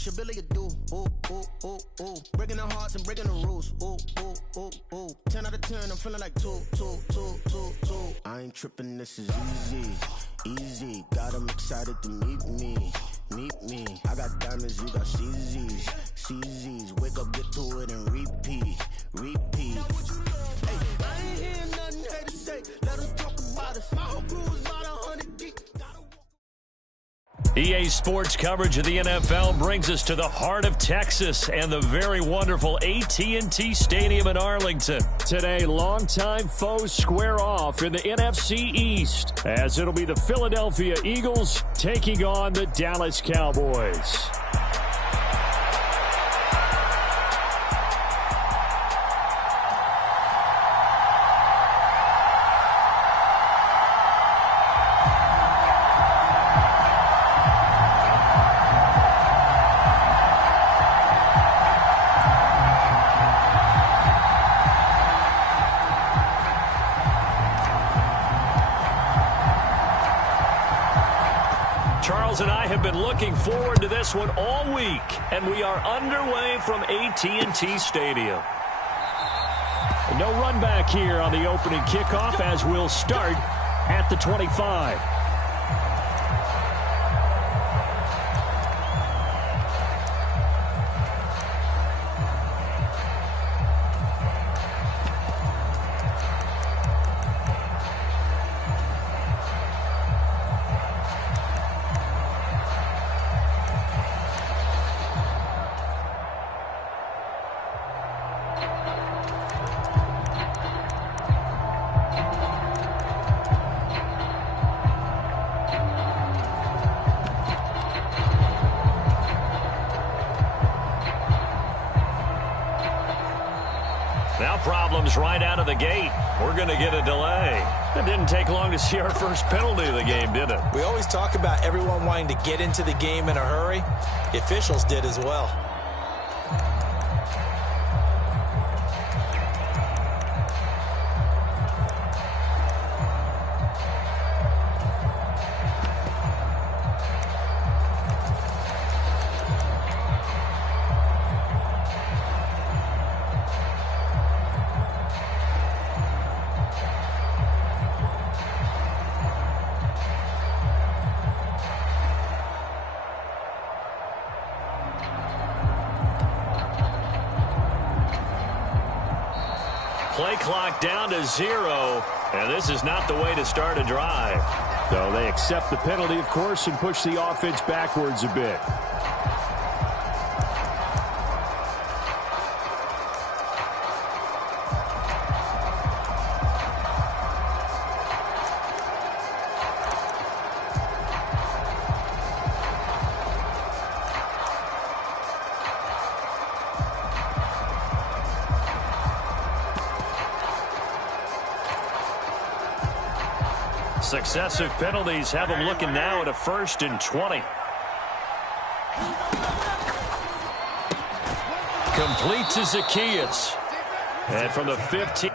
what your Billy do. Ooh, ooh, ooh, ooh. Breaking the hearts and breaking the rules. Ooh, ooh, ooh, ooh. 10 out of 10, I'm feeling like 2. I ain't tripping, this is easy. Easy, got 'em excited to meet me. Meet me. I got diamonds, you got CZs. Wake up, get to it, and repeat. Hey, I ain't hearing nothing hate to say. Let them talk about us. My whole crew is about 100 deep. EA Sports coverage of the NFL brings us to the heart of Texas and the very wonderful AT&T Stadium in Arlington. Today, longtime foes square off in the NFC East, as it'll be the Philadelphia Eagles taking on the Dallas Cowboys. Charles and I have been looking forward to this one all week, and we are underway from AT&T Stadium. No run back here on the opening kickoff as we'll start at the 25. Now problems right out of the gate. We're going to get a delay. It didn't take long to see our first penalty of the game, did it? We always talk about everyone wanting to get into the game in a hurry. The officials did as well. Play clock down to 0, and this is not the way to start a drive. So they accept the penalty, of course, and push the offense backwards a bit. Successive penalties have them looking now at a 1st and 20. Complete to Zacchaeus. And from the 15.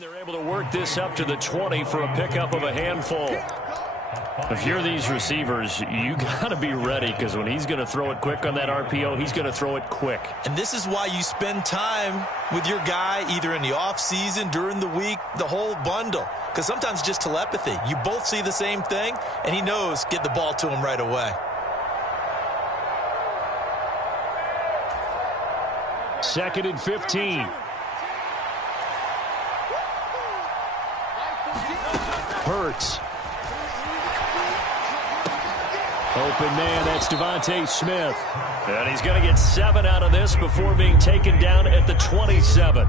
They're able to work this up to the 20 for a pickup of a handful. If you're these receivers, you got to be ready, because when he's going to throw it quick on that RPO, he's going to throw it quick. And this is why you spend time with your guy either in the offseason, during the week, the whole bundle. Because sometimes just telepathy. You both see the same thing, and he knows get the ball to him right away. Second and 15. Hurts. Open man, that's Devontae Smith. And he's going to get 7 out of this before being taken down at the 27.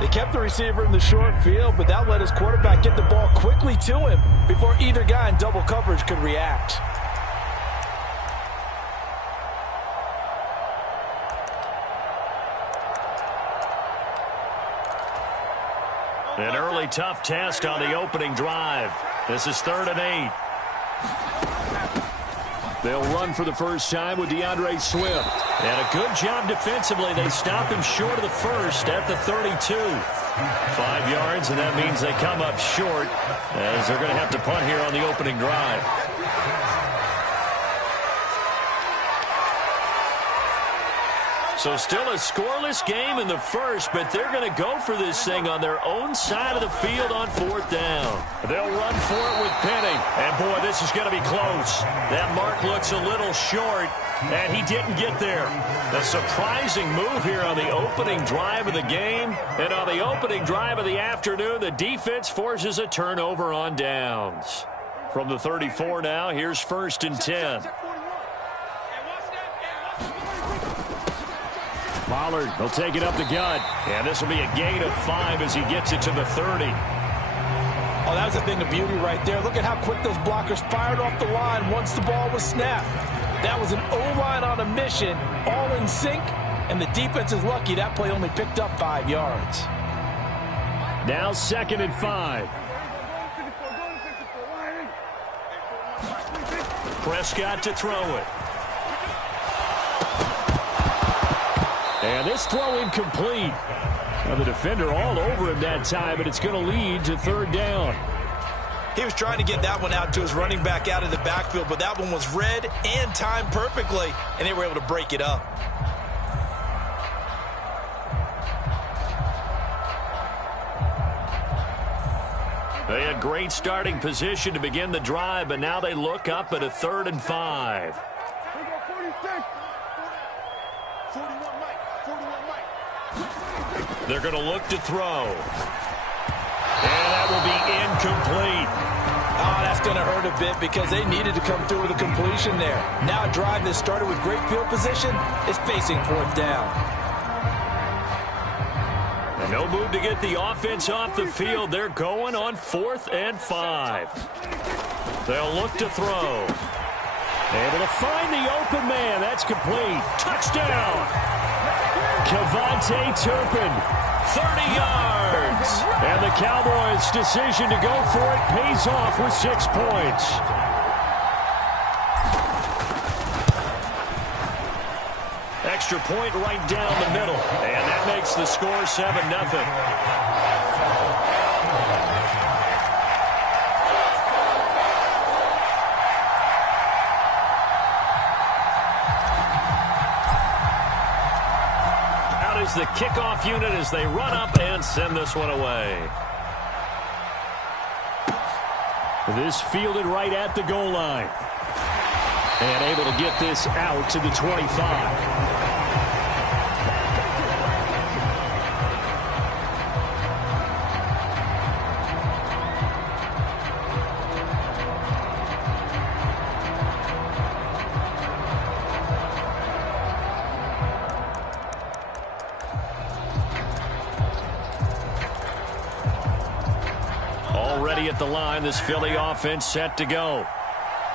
They kept the receiver in the short field, but that let his quarterback get the ball quickly to him before either guy in double coverage could react. An early tough test on the opening drive. This is 3rd and 8. They'll run for the first time with DeAndre Swift. And a good job defensively. They stop him short of the first at the 32. 5 yards, and that means they come up short as they're going to have to punt here on the opening drive. So still a scoreless game in the first, but they're going to go for this thing on their own side of the field on 4th down. They'll run for it with Penning. And, boy, this is going to be close. That mark looks a little short, and he didn't get there. A surprising move here on the opening drive of the game. And on the opening drive of the afternoon, the defense forces a turnover on downs. From the 34 now, here's 1st and 10. Pollard, he'll take it up the gut. And this will be a gain of 5 as he gets it to the 30. Oh, that was a thing of beauty right there. Look at how quick those blockers fired off the line once the ball was snapped. That was an O-line on a mission, all in sync, and the defense is lucky that play only picked up 5 yards. Now 2nd and 5. Prescott to throw it. And this throw incomplete. Now the defender all over him that time, but it's going to lead to 3rd down. He was trying to get that one out to his running back out of the backfield, but that one was read and timed perfectly, and they were able to break it up. They had great starting position to begin the drive, but now they look up at a 3rd and 5. They're going to look to throw. And that will be incomplete. Oh, that's going to hurt a bit because they needed to come through with a completion there. Now a drive that started with great field position is facing 4th down. And no move to get the offense off the field. They're going on 4th and 5. They'll look to throw. Able to find the open man. That's complete. Touchdown. Kevontae Turpin, 30 yards. And the Cowboys' decision to go for it pays off with 6 points. Extra point right down the middle. And that makes the score 7-0. The kickoff unit as they run up and send this one away. This fielded right at the goal line. And able to get this out to the 25. At the line, this Philly offense set to go.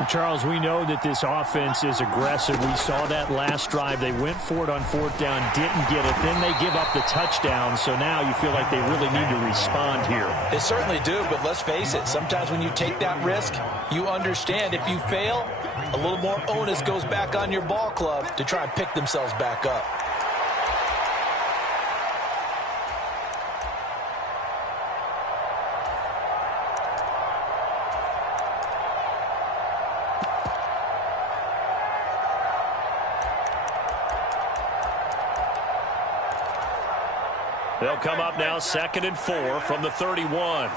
Charles, we know that this offense is aggressive. We saw that last drive. They went for it on 4th down, didn't get it. Then they give up the touchdown. So now you feel like they really need to respond here. They certainly do, but let's face it. Sometimes when you take that risk, you understand if you fail, a little more onus goes back on your ball club to try and pick themselves back up. They'll come up now 2nd and 4 from the 31.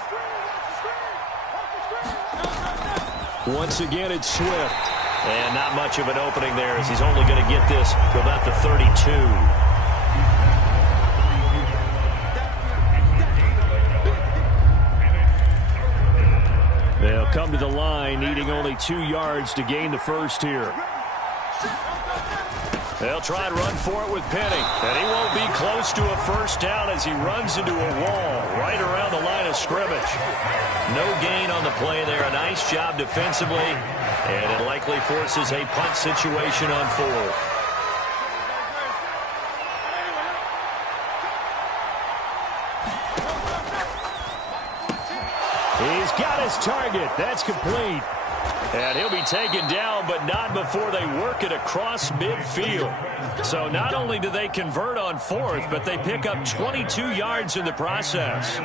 Once again, it's Swift. And not much of an opening there as he's only going to get this to about the 32. They'll come to the line, needing only 2 yards to gain the first here. They'll try and run for it with Penning. And he won't be close to a first down as he runs into a wall right around the line of scrimmage. No gain on the play there. A nice job defensively. And it likely forces a punt situation on 4th. He's got his target. That's complete. And he'll be taken down, but not before they work it across midfield. So not only do they convert on fourth, but they pick up 22 yards in the process.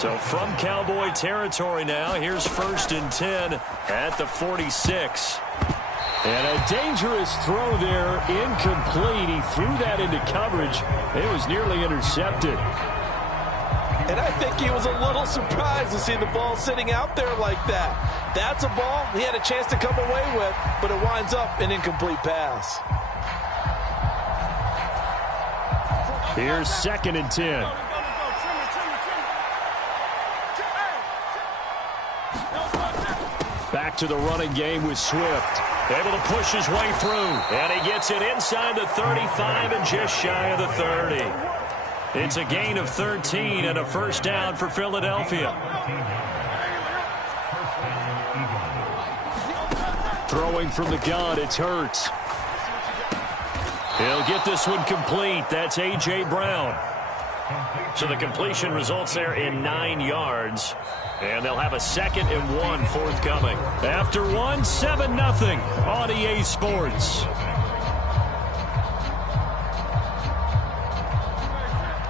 So from Cowboy territory now, here's 1st and 10 at the 46. And a dangerous throw there, incomplete. He threw that into coverage. It was nearly intercepted. And I think he was a little surprised to see the ball sitting out there like that. That's a ball he had a chance to come away with, but it winds up an incomplete pass. Here's 2nd and 10. Back to the running game with Swift. Able to push his way through. And he gets it inside the 35 and just shy of the 30. It's a gain of 13 and a 1st down for Philadelphia. Throwing from the gun, it's Hurts. He'll get this one complete. That's A.J. Brown. So the completion results there in 9 yards. And they'll have a 2nd and 1 forthcoming. After 1, 7-0 on EA Sports.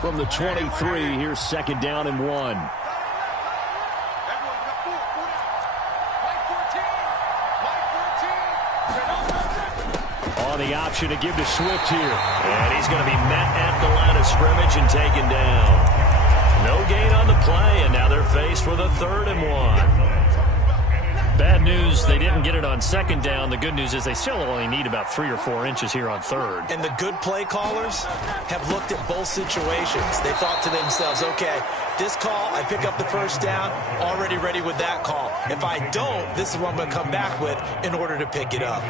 From the 23, here's 2nd down and 1. On the option to give to Swift here. And he's going to be met at the line of scrimmage and taken down. No gain on the play, and now they're faced with a 3rd and 1. Bad news, they didn't get it on 2nd down. The good news is they still only need about 3 or 4 inches here on 3rd. And the good play callers have looked at both situations. They thought to themselves, okay, this call, I pick up the 1st down, already ready with that call. If I don't, this is what I'm going to come back with in order to pick it up.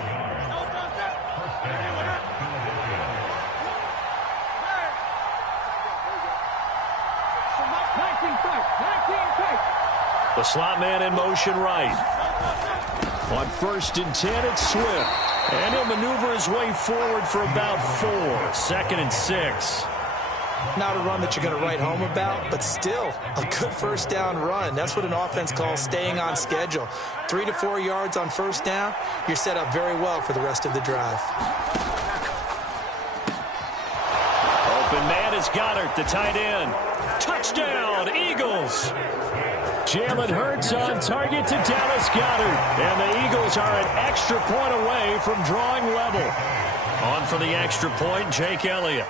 The slot man in motion right. On 1st and 10, it's Swift. And he'll maneuver his way forward for about 4. 2nd and 6. Not a run that you're going to write home about, but still a good 1st down run. That's what an offense calls staying on schedule. 3 to 4 yards on 1st down, you're set up very well for the rest of the drive. Open man is Goddard, the tight end. Touchdown, Eagles! Jalen Hurts on target to Dallas Goedert. And the Eagles are an extra point away from drawing level. On for the extra point, Jake Elliott.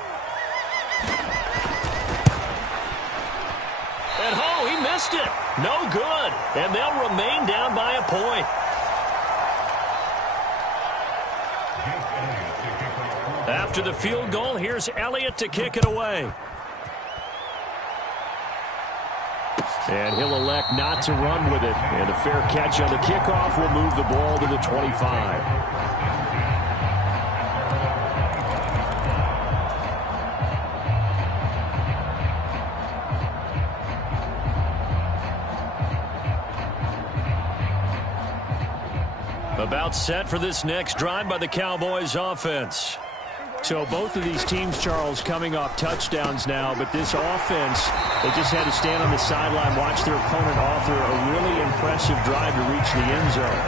And he missed it. No good. And they'll remain down by a point. After the field goal, here's Elliott to kick it away. And he'll elect not to run with it. And a fair catch on the kickoff will move the ball to the 25. About set for this next drive by the Cowboys offense. So both of these teams, Charles, coming off touchdowns now, but this offense, they just had to stand on the sideline, watch their opponent offer a really impressive drive to reach the end zone.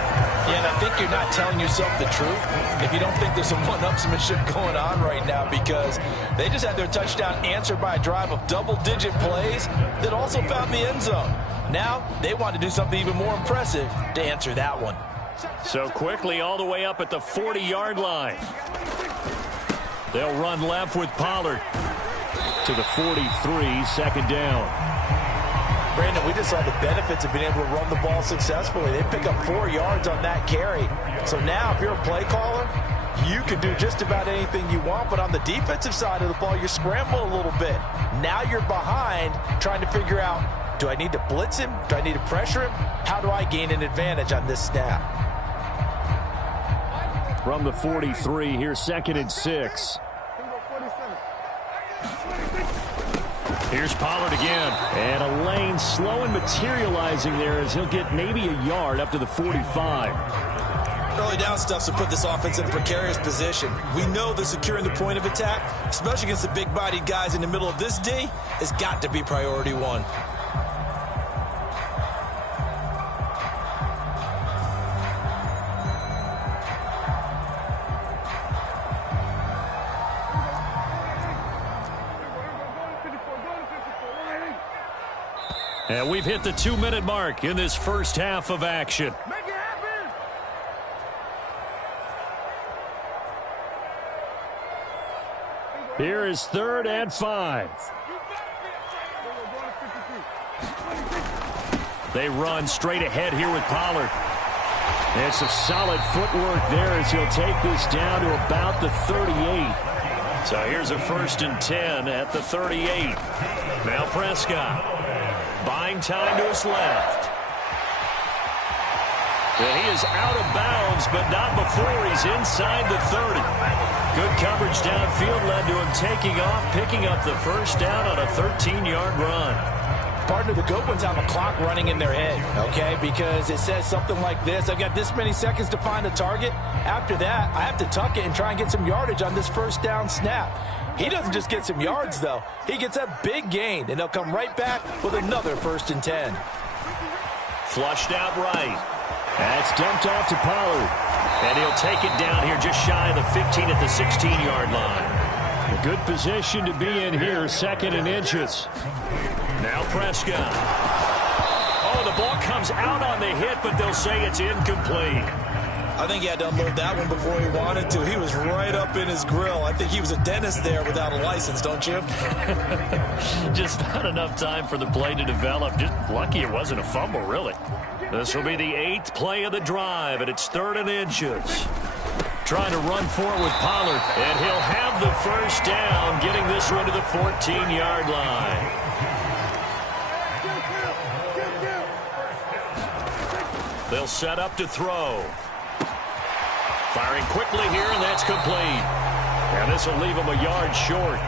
Yeah, and I think you're not telling yourself the truth if you don't think there's some one-upsmanship going on right now, because they just had their touchdown answered by a drive of double-digit plays that also found the end zone. Now they want to do something even more impressive to answer that one. So quickly all the way up at the 40-yard line. They'll run left with Pollard to the 43, 2nd down. Brandon, we just saw the benefits of being able to run the ball successfully. They pick up 4 yards on that carry. So now if you're a play caller, you can do just about anything you want, but on the defensive side of the ball, you're scrambling a little bit. Now you're behind trying to figure out, do I need to blitz him? Do I need to pressure him? How do I gain an advantage on this snap? From the 43, here's 2nd and 6. Here's Pollard again. And a lane slow and materializing there as he'll get maybe a yard up to the 45. Early down stuff to put this offense in a precarious position. We know that securing the point of attack, especially against the big-bodied guys in the middle of this D, has got to be priority 1. And we've hit the 2-minute mark in this first half of action. Make it happen. Here is 3rd and 5. They run straight ahead here with Pollard. It's a solid footwork there as he'll take this down to about the 38. So here's a 1st and 10 at the 38. Now Prescott buying time to his left. And he is out of bounds, but not before he's inside the 30. Good coverage downfield led to him taking off, picking up the first down on a 13-yard run. Partner, the good ones have a clock running in their head, okay? Because it says something like this: I've got this many seconds to find the target. After that, I have to tuck it and try and get some yardage on this first down snap. He doesn't just get some yards, though. He gets a big gain, and they'll come right back with another 1st and 10. Flushed out right. That's dumped off to Pollard. And he'll take it down here just shy of the 15 at the 16-yard line. A good position to be in here, 2nd and inches. Now Prescott. Oh, the ball comes out on the hit, but they'll say it's incomplete. I think he had to unload that one before he wanted to. He was right up in his grill. I think he was a dentist there without a license, don't you? Just not enough time for the play to develop. Just lucky it wasn't a fumble, really. This will be the 8th play of the drive, and it's 3rd and inches. Trying to run for it with Pollard, and he'll have the first down, getting this one to the 14-yard line. They'll set up to throw. Firing quickly here, and that's complete. And this will leave him a yard short.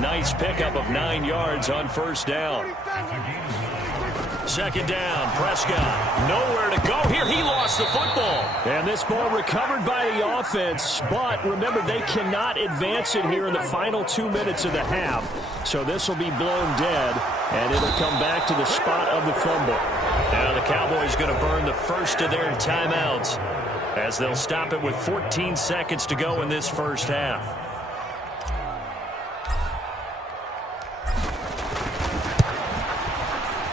Nice pickup of 9 yards on first down. 2nd down, Prescott. Nowhere to go here. He lost the football. And this ball recovered by the offense. But remember, they cannot advance it here in the final 2 minutes of the half. So this will be blown dead, and it'll come back to the spot of the fumble. Now the Cowboys going to burn the first of their timeouts as they'll stop it with 14 seconds to go in this first half.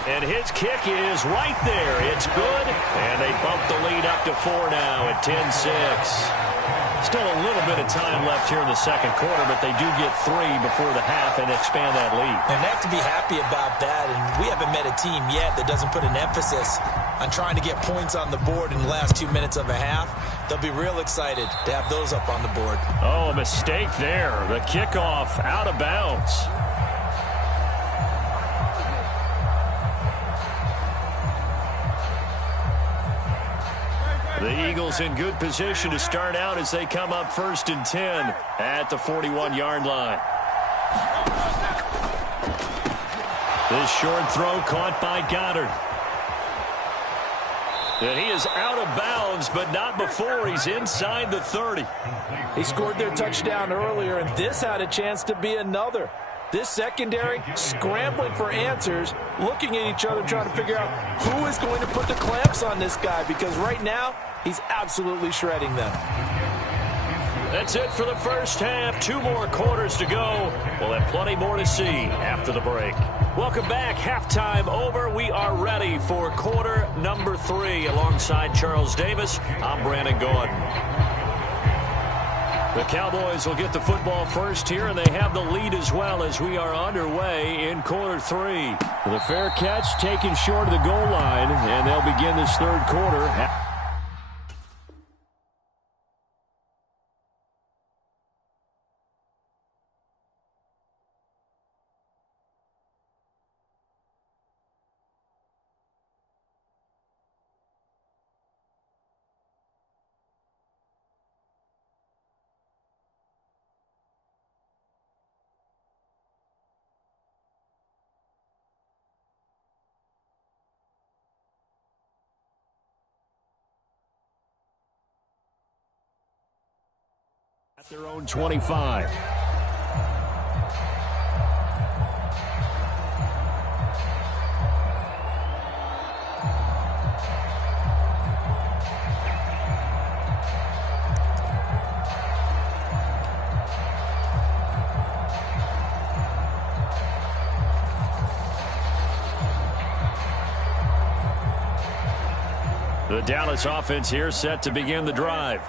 And his kick is right there. It's good. And they bump the lead up to 4 now at 10-6. Still a little bit of time left here in the second quarter, but they do get 3 before the half and expand that lead. And they have to be happy about that. And we haven't met a team yet that doesn't put an emphasis on trying to get points on the board in the last 2 minutes of a half. They'll be real excited to have those up on the board. Oh, a mistake there. The kickoff out of bounds. The Eagles in good position to start out as they come up 1st and 10 at the 41-yard line. This short throw caught by Goddard. And he is out of bounds, but not before he's inside the 30. He scored their touchdown earlier, and this had a chance to be another. This secondary scrambling for answers, looking at each other, trying to figure out who is going to put the clamps on this guy, because right now he's absolutely shredding them. That's it for the first half. 2 more quarters to go. We'll have plenty more to see after the break. Welcome back. Halftime over. We are ready for quarter number 3. Alongside Charles Davis, I'm Brandon Gordon. The Cowboys will get the football first here, and they have the lead as well as we are underway in quarter 3. The fair catch taken short of the goal line, and they'll begin this third quarter. At their own 25. The Dallas offense here set to begin the drive.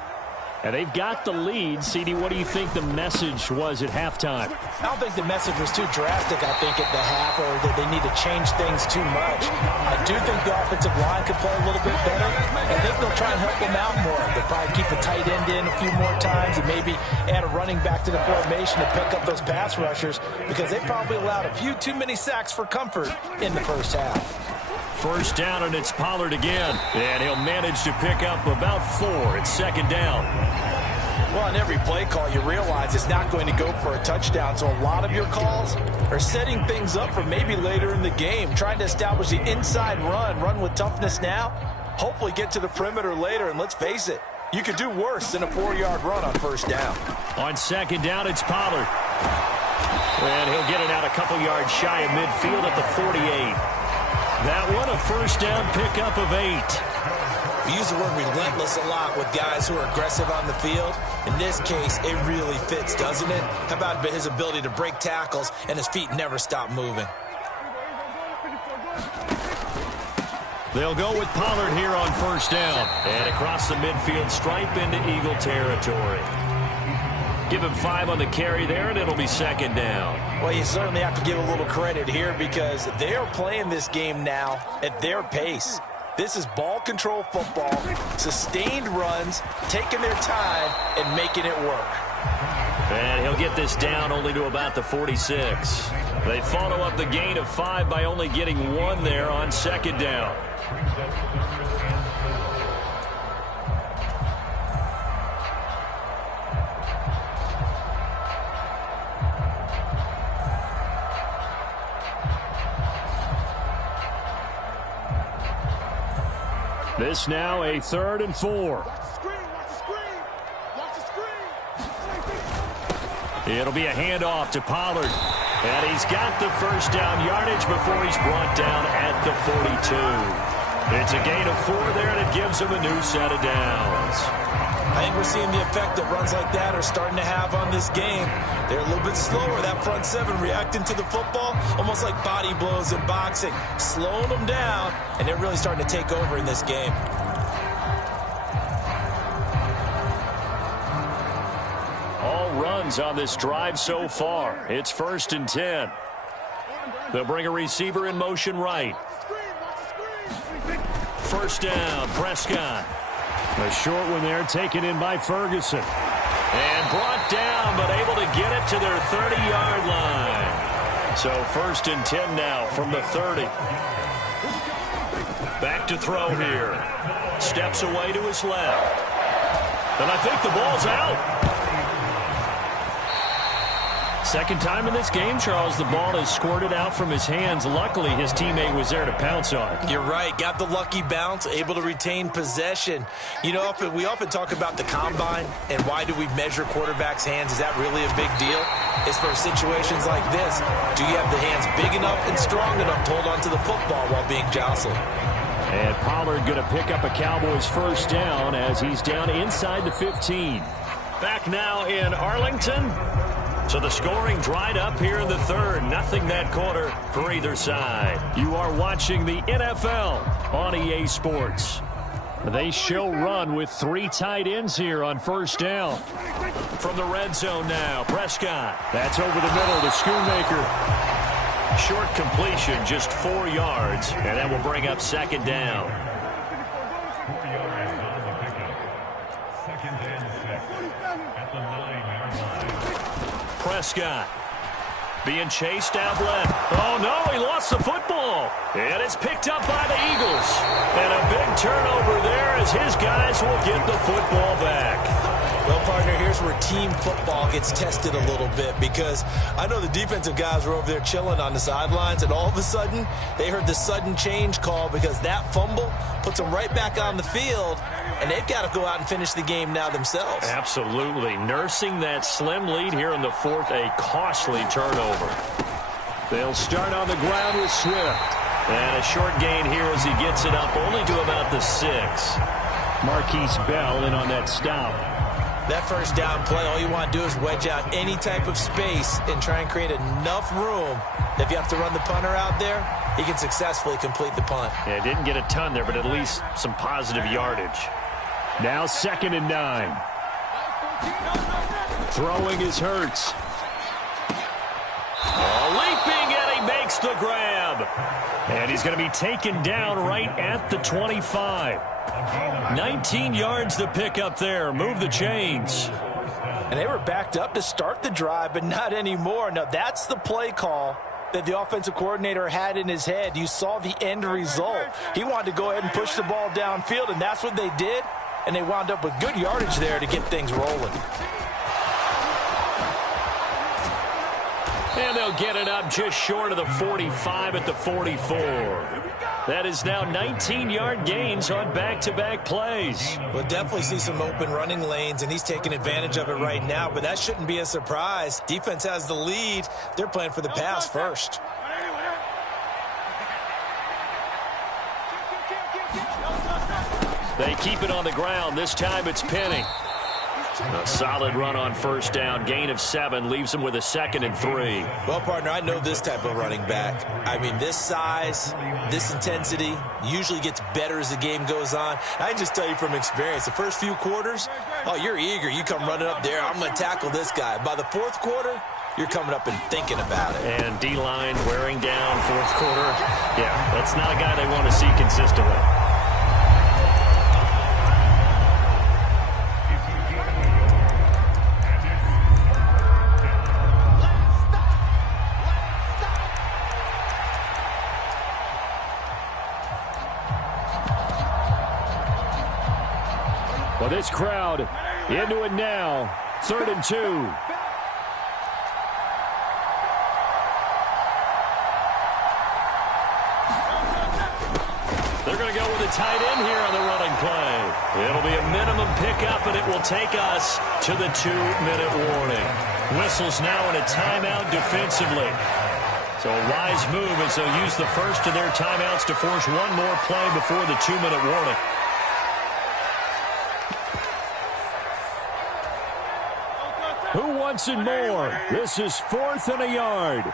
And they've got the lead. CD, what do you think the message was at halftime? I don't think the message was too drastic, I think, at the half, or that they need to change things too much. I do think the offensive line could play a little bit better. I think they'll try and help them out more. They'll probably keep the tight end in a few more times and maybe add a running back to the formation to pick up those pass rushers, because they probably allowed a few too many sacks for comfort in the first half. First down, and it's Pollard again. And he'll manage to pick up about 4. It's second down. Well, on every play call, you realize it's not going to go for a touchdown. So a lot of your calls are setting things up for maybe later in the game, trying to establish the inside run with toughness now, hopefully get to the perimeter later. And let's face it, you could do worse than a 4-yard run on first down. On second down, it's Pollard. And he'll get it out a couple yards shy of midfield at the 48. That one, a first down pickup of 8. We use the word relentless a lot with guys who are aggressive on the field. In this case, it really fits, doesn't it? How about his ability to break tackles and his feet never stop moving? They'll go with Pollard here on first down. And across the midfield stripe into Eagle territory. Give him 5 on the carry there, and it'll be second down. Well, you certainly have to give a little credit here, because they are playing this game now at their pace. This is ball control football, sustained runs, taking their time and making it work. And he'll get this down only to about the 46. They follow up the gain of 5 by only getting 1 there on second down. This now a 3rd and 4. It'll be a handoff to Pollard. And he's got the first down yardage before he's brought down at the 42. It's a gain of 4 there, and it gives him a new set of downs. I think we're seeing the effect that runs like that are starting to have on this game. They're a little bit slower, that front 7 reacting to the football, almost like body blows in boxing, slowing them down, and they're really starting to take over in this game. All runs on this drive so far. It's 1st and 10. They'll bring a receiver in motion right. First down, Prescott. A short one there, taken in by Ferguson. And brought down, but able to get it to their 30-yard line. So 1st and 10 now from the 30. Back to throw here. Steps away to his left. And I think the ball's out. Second time in this game, Charles, the ball has squirted out from his hands. Luckily, his teammate was there to pounce on it. You're right. Got the lucky bounce, able to retain possession. You know, we often talk about the combine and why do we measure quarterbacks' hands. Is that really a big deal? It's for situations like this. Do you have the hands big enough and strong enough to hold onto the football while being jostled? And Pollard going to pick up a Cowboys first down as he's down inside the 15. Back now in Arlington. So the scoring dried up here in the 3rd. Nothing that quarter for either side. You are watching the NFL on EA Sports. They show run with 3 tight ends here on first down. From the red zone now, Prescott. That's over the middle to Schoonmaker. Short completion, just 4 yards, and that will bring up second down. Prescott being chased out left. Oh, no, he lost the football. And it's picked up by the Eagles. And a big turnover there as his guys will get the football back. Well, partner, here's where team football gets tested a little bit, because I know the defensive guys were over there chilling on the sidelines, and all of a sudden they heard the sudden change call, because that fumble puts them right back on the field, and they've got to go out and finish the game now themselves. Absolutely. Nursing that slim lead here in the 4th, a costly turnover. They'll start on the ground with Swift. And a short gain here as he gets it up only to about the 6. Marquise Bell in on that stop. That first down play, all you want to do is wedge out any type of space and try and create enough room that if you have to run the punter out there, he can successfully complete the punt. Yeah, didn't get a ton there, but at least some positive yardage. Now 2nd and 9. Throwing is Hurts. Leaping, and he makes the grab. And he's going to be taken down right at the 25. 19 yards to pick up there. Move the chains. And they were backed up to start the drive, but not anymore. Now, that's the play call that the offensive coordinator had in his head. You saw the end result. He wanted to go ahead and push the ball downfield, and that's what they did. And they wound up with good yardage there to get things rolling. And they'll get it up just short of the 45 at the 44. That is now 19-yard gains on back-to-back plays. We'll definitely see some open running lanes, and he's taking advantage of it right now, but that shouldn't be a surprise. Defense has the lead. They're playing for the pass first. They keep it on the ground. This time it's Penny. A solid run on first down. Gain of 7 leaves him with a 2nd and 3. Well, partner, I know this type of running back. I mean, this size, this intensity usually gets better as the game goes on. I can just tell you from experience, the first few quarters, oh, you're eager. You come running up there. I'm going to tackle this guy. By the 4th quarter, you're coming up and thinking about it. And D-line wearing down 4th quarter. Yeah, that's not a guy they want to see consistently. Well, this crowd into it now. 3rd and 2. They're going to go with a tight end here on the running play. It'll be a minimum pickup, and it will take us to the 2-minute warning. Whistles now in a timeout defensively. So a wise move as they'll use the first of their timeouts to force one more play before the 2-minute warning. Who wants it more? This is 4th and a yard.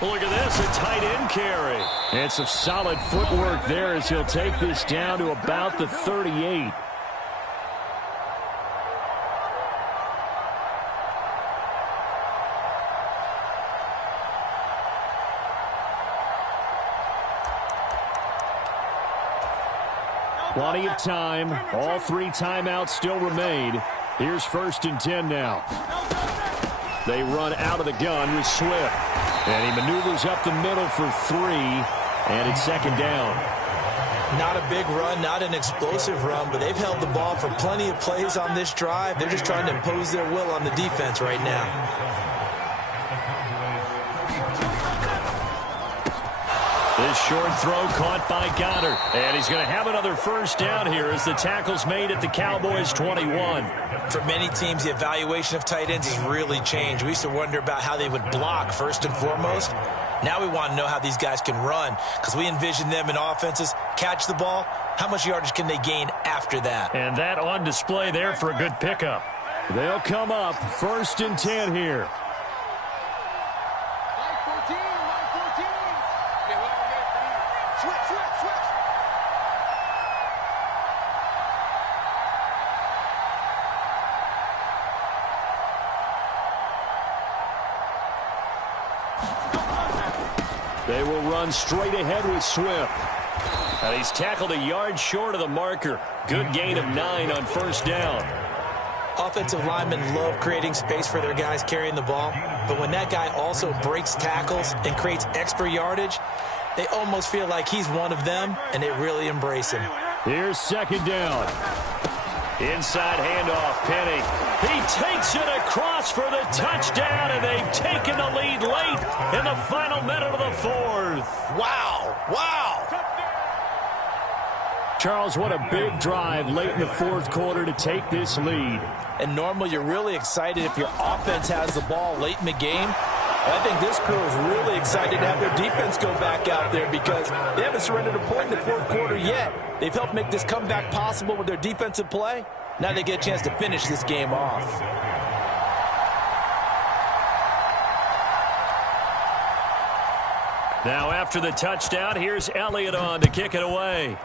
Look at this, a tight end carry. And some solid footwork there as he'll take this down to about the 38. Plenty of time. All 3 timeouts still remain. Here's 1st and 10 now. They run out of the gun with Swift. And he maneuvers up the middle for 3. And it's 2nd down. Not a big run, not an explosive run, but they've held the ball for plenty of plays on this drive. They're just trying to impose their will on the defense right now. This short throw caught by Goddard. And he's going to have another first down here as the tackle's made at the Cowboys' 21. For many teams, the evaluation of tight ends has really changed. We used to wonder about how they would block first and foremost. Now we want to know how these guys can run because we envision them in offenses, catch the ball. How much yardage can they gain after that? And that on display there for a good pickup. They'll come up 1st and 10 here. They will run straight ahead with Swift. And he's tackled a yard short of the marker. Good gain of 9 on first down. Offensive linemen love creating space for their guys carrying the ball, but when that guy also breaks tackles and creates extra yardage, they almost feel like he's one of them, and they really embrace him. Here's 2nd down. Inside handoff, Penny. He takes it across for the touchdown, and they've taken the lead late in the final minute of the 4th. Wow, wow. Charles, what a big drive late in the 4th quarter to take this lead. And normally you're really excited if your offense has the ball late in the game. I think this crew is really excited to have their defense go back out there because they haven't surrendered a point in the fourth quarter yet. They've helped make this comeback possible with their defensive play. Now they get a chance to finish this game off. Now after the touchdown, here's Elliott on to kick it away.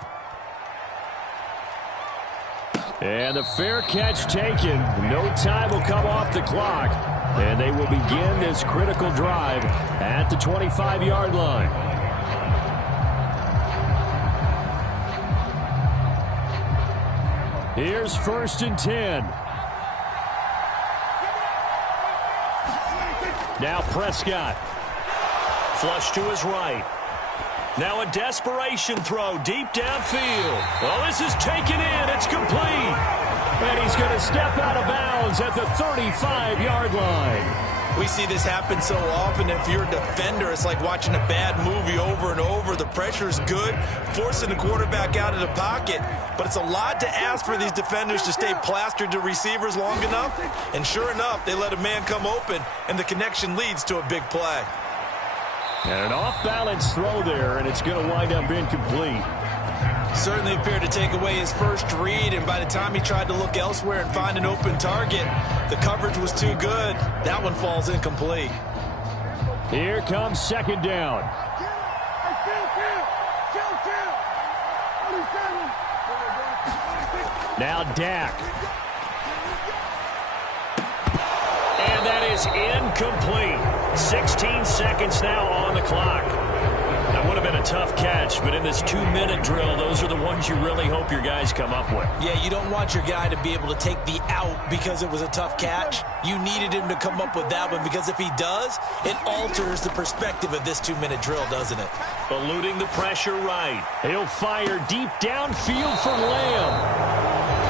And the fair catch taken. No time will come off the clock. And they will begin this critical drive at the 25-yard line. Here's 1st and 10. Now Prescott. Flush to his right. Now a desperation throw deep downfield. Oh, this is taken in. It's complete. And he's going to step out of bounds at the 35-yard line. We see this happen so often. If you're a defender, it's like watching a bad movie over and over. The pressure is good, forcing the quarterback out of the pocket. But it's a lot to ask for these defenders to stay plastered to receivers long enough. And sure enough, they let a man come open, and the connection leads to a big play. And an off-balance throw there, and it's going to wind up incomplete. Certainly appeared to take away his first read, and by the time he tried to look elsewhere and find an open target, the coverage was too good. That one falls incomplete. Here comes 2nd down. Now Dak. And that is incomplete. 16 seconds now on the clock. That would have been a tough catch, but in this 2-minute drill, those are the ones you really hope your guys come up with. Yeah, you don't want your guy to be able to take the out because it was a tough catch. You needed him to come up with that one because if he does, it alters the perspective of this 2-minute drill, doesn't it? Eluding the pressure right. He'll fire deep downfield for Lamb.